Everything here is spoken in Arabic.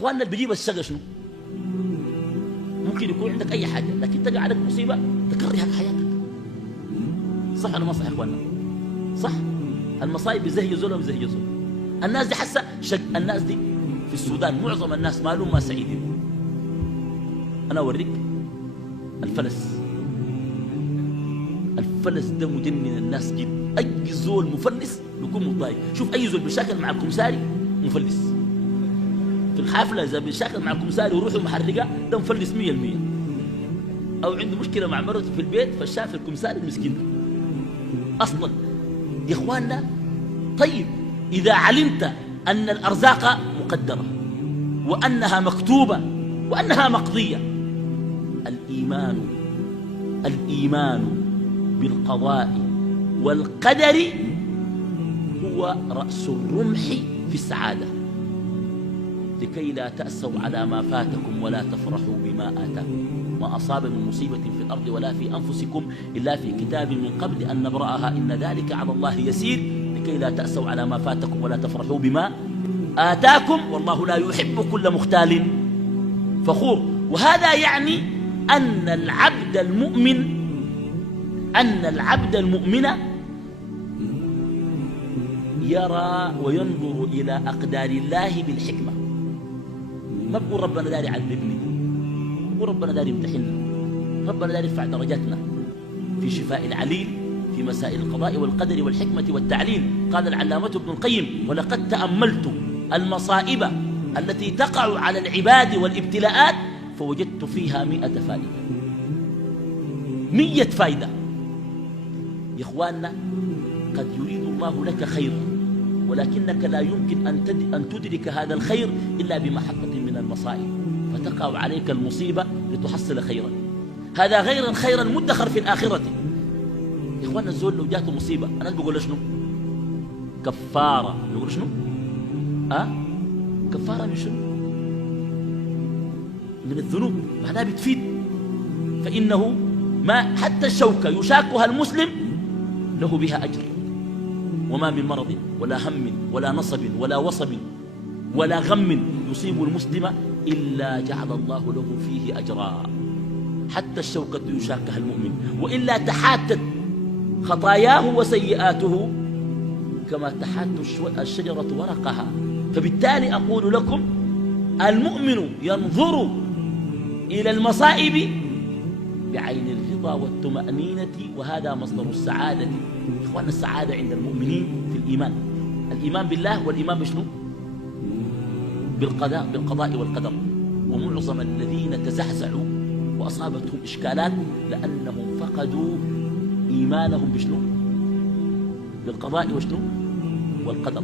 إخواننا اللي بيجيب الشقة شنو؟ ممكن يكون عندك أي حاجة لكن تقع عليك مصيبة تكرهك حياتك. صح ولا ما صح يا إخواننا؟ صح؟ المصايب بزهي زول وبزهي زول. الناس دي حسا الناس دي في السودان معظم الناس مالهم ما سعيدين. أنا أوريك الفلس ده مجنن الناس جد. أي زول مفلس بيكون متضايق. شوف أي زول بيشاكل مع الكمساري مفلس. في الحافلة إذا بيشاكل مع الكمساري وروحه محرقة ده مفلس 100%. أو عنده مشكلة مع مرته في البيت فالشاف الكمساري المسكين ده أصلا يا إخواننا. طيب إذا علمت أن الأرزاق مقدرة وأنها مكتوبة وأنها مقضية، الإيمان بالقضاء والقدر هو رأس الرمح في السعادة. لكي لا تأسوا على ما فاتكم ولا تفرحوا بما آتاكم. ما أصاب من مصيبة في الأرض ولا في أنفسكم إلا في كتاب من قبل أن نبرأها إن ذلك على الله يسير. لكي لا تأسوا على ما فاتكم ولا تفرحوا بما آتاكم والله لا يحب كل مختال فخور. وهذا يعني أن العبد المؤمن يرى وينظر إلى أقدار الله بالحكمة. ما بقول ربنا داري يعذبني، بقول ربنا داري يمتحننا، ربنا داري يرفع درجاتنا في شفاء العليل في مسائل القضاء والقدر والحكمة والتعليل. قال العلامة ابن القيم: ولقد تأملت المصائب التي تقع على العباد والابتلاءات فوجدت فيها 100 فائدة. 100 فائدة. يا إخواننا قد يريد الله لك خيرا ولكنك لا يمكن أن تدرك هذا الخير إلا بمحطة من المصائب فتقع عليك المصيبة لتحصل خيرا. هذا غير الخير المدخر في الآخرة. يا إخواننا الزول لو جاته مصيبة أنا بقول شنو؟ كفارة. بقول شنو؟ كفارة من شنو؟ من الذنوب. معناها بتفيد. فإنه ما حتى الشوكة يشاكها المسلم له بها أجر. وما من مرض ولا هم ولا نصب ولا وصب ولا غم يصيب المسلم إلا جعل الله له فيه أجرا. حتى الشوكة يشاكها المؤمن وإلا تحاتت خطاياه وسيئاته كما تحات الشجرة ورقها. فبالتالي أقول لكم المؤمن ينظر إلى المصائب بعين الرضا والطمأنينة وهذا مصدر السعادة. إخواننا السعادة عند المؤمنين في الإيمان بالله والإيمان بشنو؟ بالقضاء والقدر. ومعظم الذين تزحزحوا وأصابتهم إشكالات لأنهم فقدوا إيمانهم بشنو؟ بالقضاء وشنو؟ والقدر.